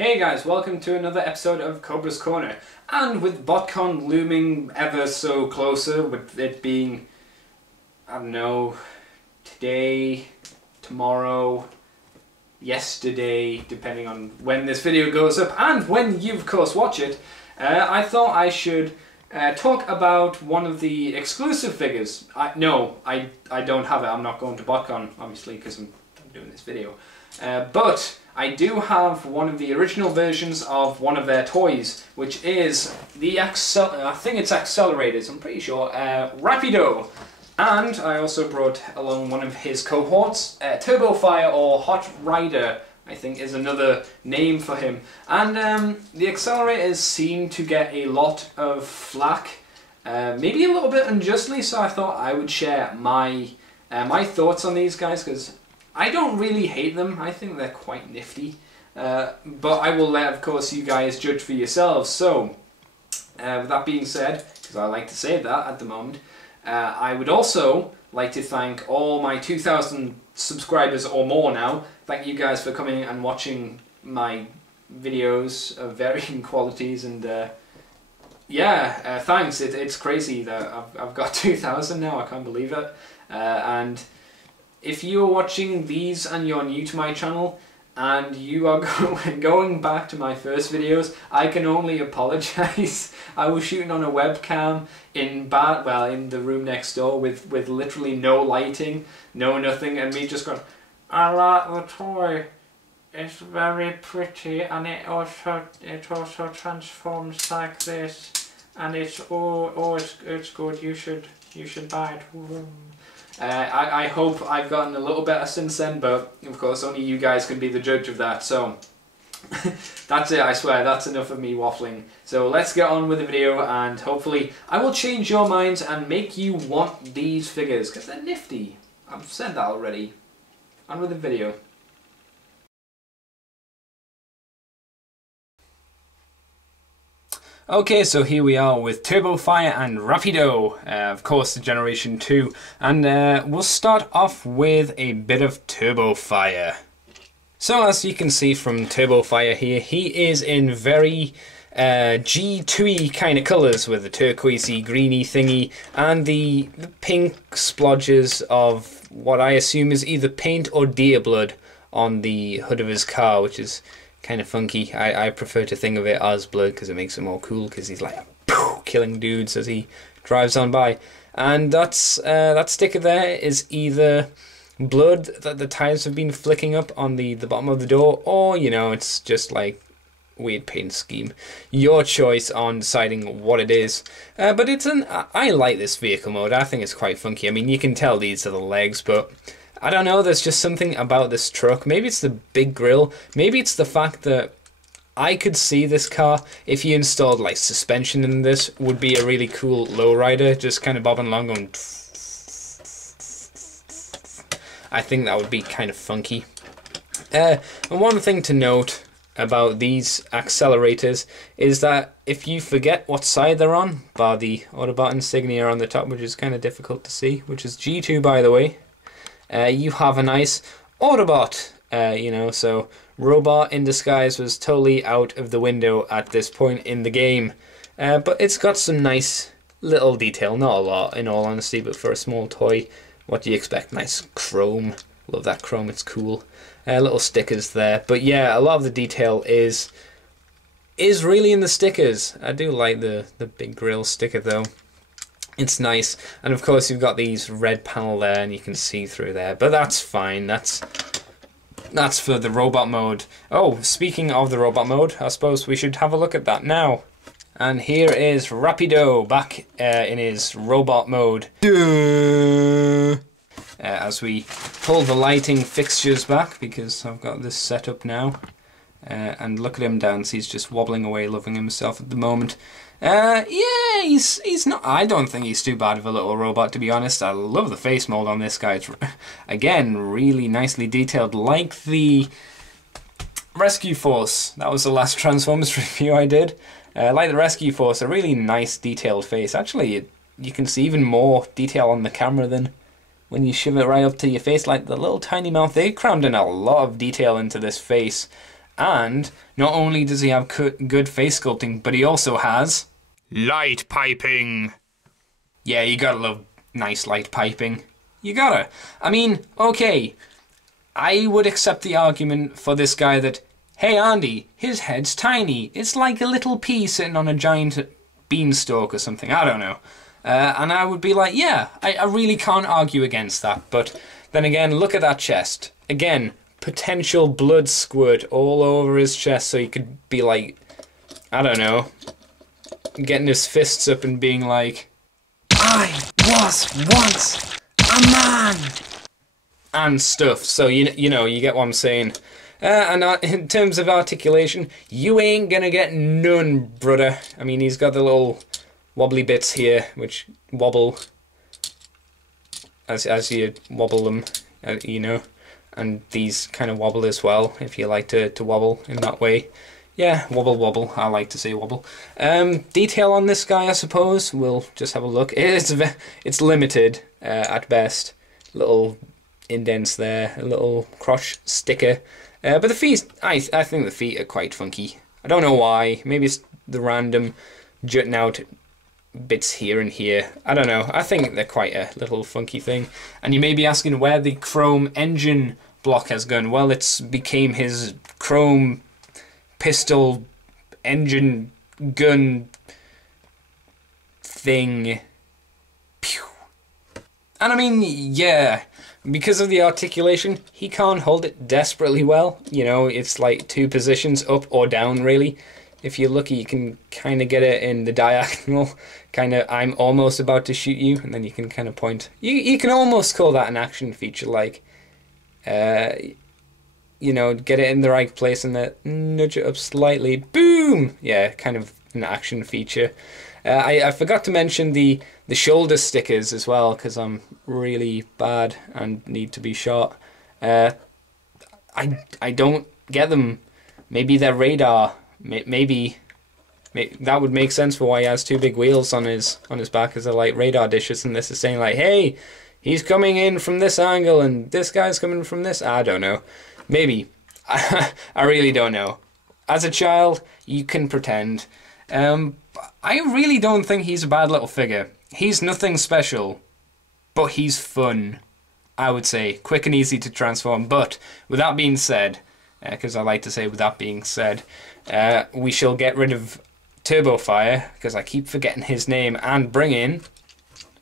Hey guys, welcome to another episode of Cobra's Corner. And with Botcon looming ever so closer, with it being, I don't know, today, tomorrow, yesterday, depending on when this video goes up, and when you of course watch it, I thought I should talk about one of the exclusive figures. I don't have it. I'm not going to Botcon, obviously, because I'm doing this video. But I do have one of the original versions of one of their toys, which is the I think it's Axelerators, I'm pretty sure, Rapido. And I also brought along one of his cohorts, Turbofire, or Hot Rider, I think is another name for him. And the Axelerators seem to get a lot of flack, maybe a little bit unjustly, so I thought I would share my thoughts on these guys, because I don't really hate them. I think they're quite nifty. But I will let, of course, you guys judge for yourselves. So, with that being said, because I like to say that at the moment, I would also like to thank all my 2,000 subscribers or more now. Thank you guys for coming and watching my videos of varying qualities. And thanks. It's crazy that I've got 2,000 now. I can't believe it. And if you're watching these and you're new to my channel and you are going back to my first videos, I can only apologize. I was shooting on a webcam in the room next door with literally no lighting, no nothing, and me just going, I like the toy. It's very pretty, and it also transforms like this, and it's it's good. You should buy it. I hope I've gotten a little better since then, but of course only you guys can be the judge of that, so that's it. I swear, that's enough of me waffling. So let's get on with the video, and hopefully I will change your minds and make you want these figures, because they're nifty. I've said that already. On with the video. Okay, so here we are with Turbofire and Rapido, of course the Generation 2, and we'll start off with a bit of Turbofire. So as you can see from Turbofire here, he is in very G2-y kind of colours, with the turquoisey, greeny thingy, and the pink splodges of what I assume is either paint or deer blood on the hood of his car, which is kind of funky. I prefer to think of it as blood because it makes it more cool, because he's like killing dudes as he drives on by. And that sticker there is either blood that the tires have been flicking up on the bottom of the door, or, you know, it's just like weird paint scheme. Your choice on deciding what it is. But I like this vehicle mode. I think it's quite funky. I mean, you can tell these are the legs, but I don't know, there's just something about this truck. Maybe it's the big grille. Maybe it's the fact that I could see this car, if you installed like suspension in this, would be a really cool lowrider, just kind of bobbing along going. I think that would be kind of funky. And one thing to note about these Axelerators is that if you forget what side they're on, bar the Autobot insignia on the top, which is kind of difficult to see, which is G2 by the way, you have a nice Autobot, you know, so robot in disguise was totally out of the window at this point in the game. But it's got some nice little detail, not a lot in all honesty, but for a small toy, what do you expect? Nice chrome, love that chrome, it's cool. Little stickers there, but yeah, a lot of the detail is really in the stickers. I do like the big grill sticker though. It's nice, and of course you've got these red panel there and you can see through there, but that's fine. That's for the robot mode. Oh, speaking of the robot mode, I suppose we should have a look at that now. And here is Rapido back in his robot mode. As we pull the lighting fixtures back, because I've got this set up now. And look at him dance, he's just wobbling away, loving himself at the moment. Yeah, he's not. I don't think he's too bad of a little robot, to be honest. I love the face mold on this guy. It's, again, really nicely detailed, like the Rescue Force. That was the last Transformers review I did. Like the Rescue Force, a really nice detailed face. Actually, you can see even more detail on the camera than when you shove it right up to your face. Like the little tiny mouth, they crammed in a lot of detail into this face. And not only does he have good face sculpting, but he also has... light piping. Yeah, you gotta love nice light piping. You gotta. I mean, okay, I would accept the argument for this guy that, hey Andy, his head's tiny. It's like a little pea sitting on a giant beanstalk or something. I don't know. And I would be like, yeah, I really can't argue against that. But then again, look at that chest. Again, potential blood squirt all over his chest, so he could be like, I don't know, getting his fists up and being like, I was once a man! And stuff. So, you know, you get what I'm saying. And in terms of articulation, you ain't gonna get none, brother. I mean, he's got the little wobbly bits here, which wobble as you wobble them, you know. And these kind of wobble as well, if you like to wobble in that way. Yeah, wobble wobble, I like to say wobble. Detail on this guy, I suppose, we'll just have a look. It's limited, at best. Little indents there, a little crotch sticker. But the feet, I think the feet are quite funky. I don't know why, maybe it's the random jutting out bits here and here. I don't know, I think they're quite a little funky thing. And you may be asking where the chrome engine block has gone. Well, it's became his chrome pistol engine gun thing. Pew. And I mean, yeah, because of the articulation, he can't hold it desperately well. You know, it's like two positions, up or down, really. If you're lucky, you can kind of get it in the diagonal. Kind of, I'm almost about to shoot you, and then you can kind of point. You can almost call that an action feature, like, you know, get it in the right place and then nudge it up slightly. Boom! Yeah, kind of an action feature. I forgot to mention the shoulder stickers as well, because I'm really bad and need to be shot. I don't get them. Maybe they're radar. Maybe that would make sense for why he has two big wheels on his back, as they're like radar dishes, and this is saying like, hey, he's coming in from this angle and this guy's coming from this. I don't know. Maybe. I really don't know. As a child, you can pretend. I really don't think he's a bad little figure. He's nothing special, but he's fun, I would say. Quick and easy to transform. But with that being said, because I like to say with that being said, we shall get rid of Turbofire, because I keep forgetting his name, and bring in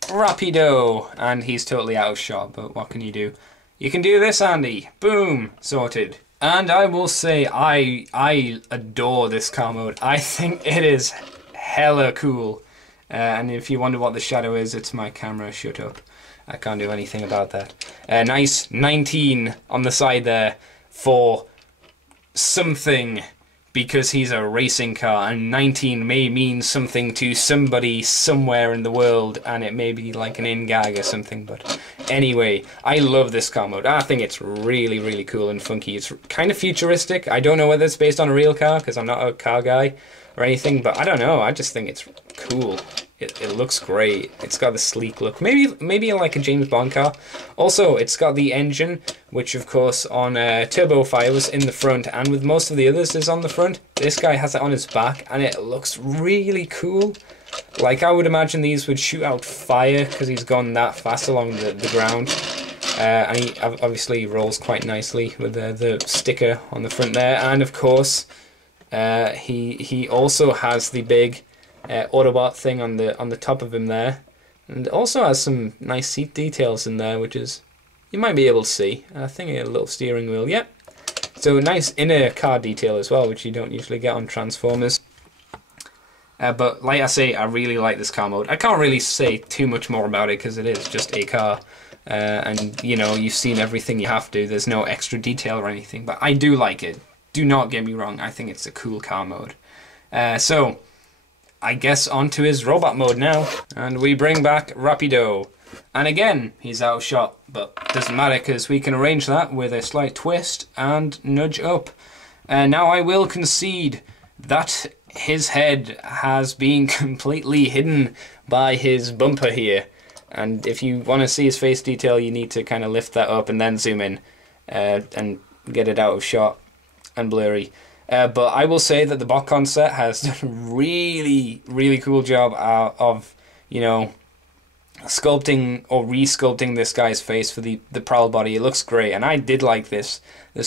Rapido. And he's totally out of shot, but what can you do? You can do this, Andy. Boom. Sorted. And I will say, I adore this car mode. I think it is hella cool. And if you wonder what the shadow is, it's my camera. Shut up. I can't do anything about that. Nice 19 on the side there for something, because he's a racing car, and 19 may mean something to somebody somewhere in the world, and it may be like an in-gag or something. But anyway, I love this car mode. I think it's really, really cool and funky. It's kind of futuristic. I don't know whether it's based on a real car, because I'm not a car guy or anything, but I don't know. I just think it's cool. It looks great. It's got the sleek look. Maybe like a James Bond car. Also, it's got the engine, which of course on Turbofire was in the front, and with most of the others is on the front. This guy has it on his back, and it looks really cool. Like, I would imagine these would shoot out fire, because he's gone that fast along the ground. And he obviously rolls quite nicely with the sticker on the front there. And of course, he also has the big Autobot thing on the top of him there, and also has some nice seat details in there, which is, you might be able to see. I think a little steering wheel, yep. So a nice inner car detail as well, which you don't usually get on Transformers. But like I say, I really like this car mode. I can't really say too much more about it, because it is just a car. And, you know, you've seen everything you have to. There's no extra detail or anything, but I do like it. Do not get me wrong, I think it's a cool car mode. So, I guess onto his robot mode now. And we bring back Rapido. And again, he's out of shot, but doesn't matter, because we can arrange that with a slight twist and nudge up. Now I will concede that his head has been completely hidden by his bumper here. And if you want to see his face detail, you need to kind of lift that up and then zoom in and get it out of shot and blurry. But I will say that the Botcon set has done a really, really cool job of, you know, sculpting or re-sculpting this guy's face for the prowl body. It looks great, and I did like this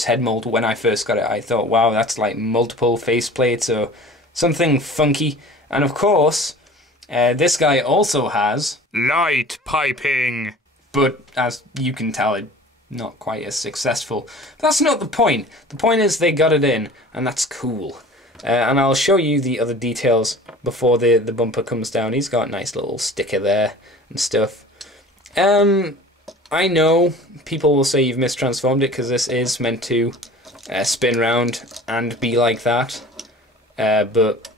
head mold when I first got it. I thought, wow, that's like multiple face plates or something funky. And of course, this guy also has light piping, but as you can tell, it's not quite as successful. That's not the point. The point is they got it in, and that's cool. And I'll show you the other details before the bumper comes down. He's got a nice little sticker there and stuff. I know people will say you've mistransformed it because this is meant to spin round and be like that. But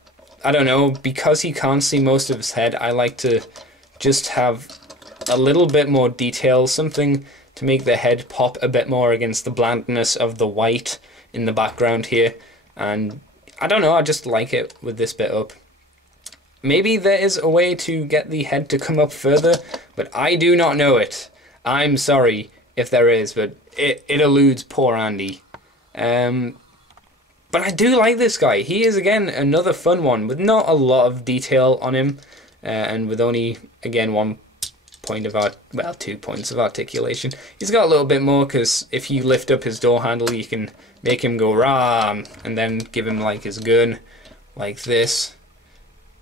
I don't know, because he can't see most of his head, I like to just have a little bit more detail, something to make the head pop a bit more against the blandness of the white in the background here. And I don't know, I just like it with this bit up. Maybe there is a way to get the head to come up further, but I do not know it. I'm sorry if there is, but it eludes poor Andy. But I do like this guy. He is, again, another fun one with not a lot of detail on him, and with only, again, 2 points of articulation. He's got a little bit more because if you lift up his door handle, you can make him go ram, and then give him like his gun, like this.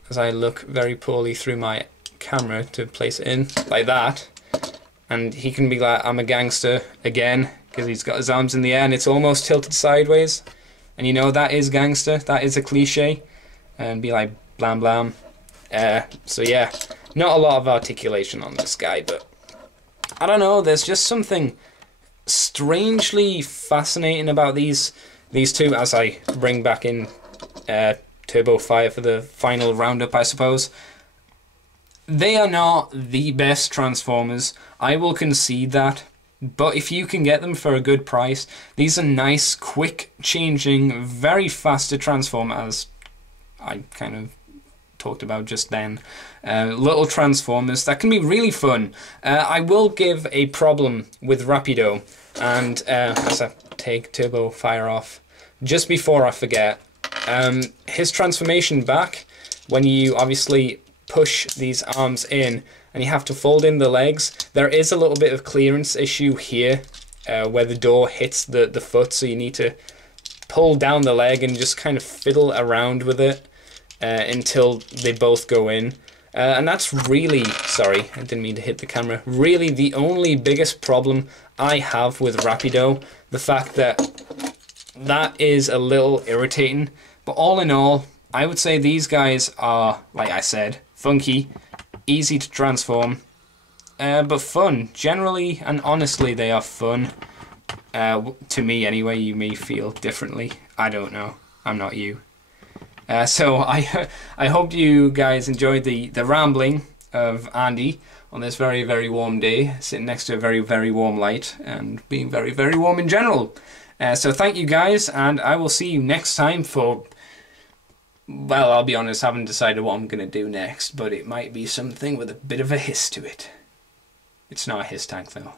As I look very poorly through my camera to place it in, like that. And he can be like, I'm a gangster, again, because he's got his arms in the air and it's almost tilted sideways. And you know, that is gangster, that is a cliche. And be like, blam blam. So yeah, not a lot of articulation on this guy, but I don't know, there's just something strangely fascinating about these two as I bring back in Turbofire for the final roundup, I suppose. They are not the best Transformers, I will concede that, but if you can get them for a good price, these are nice, quick changing, very fast to transform, as I kind of talked about just then. Little Transformers that can be really fun. I will give a problem with Rapido, and as I take Turbofire off, just before I forget, his transformation back, when you obviously push these arms in and you have to fold in the legs, there is a little bit of clearance issue here where the door hits the foot, so you need to pull down the leg and just kind of fiddle around with it until they both go in. And that's really, sorry, I didn't mean to hit the camera, really the only biggest problem I have with Rapido, the fact that is a little irritating. But all in all, I would say these guys are, like I said, funky, easy to transform, but fun. Generally and honestly, they are fun. To me anyway, you may feel differently. I don't know. I'm not you. So I hope you guys enjoyed the rambling of Andy on this very, very warm day, sitting next to a very, very warm light and being very, very warm in general. So thank you guys, and I will see you next time for, well, I'll be honest, I haven't decided what I'm going to do next, but it might be something with a bit of a hiss to it. It's not a hiss tank though.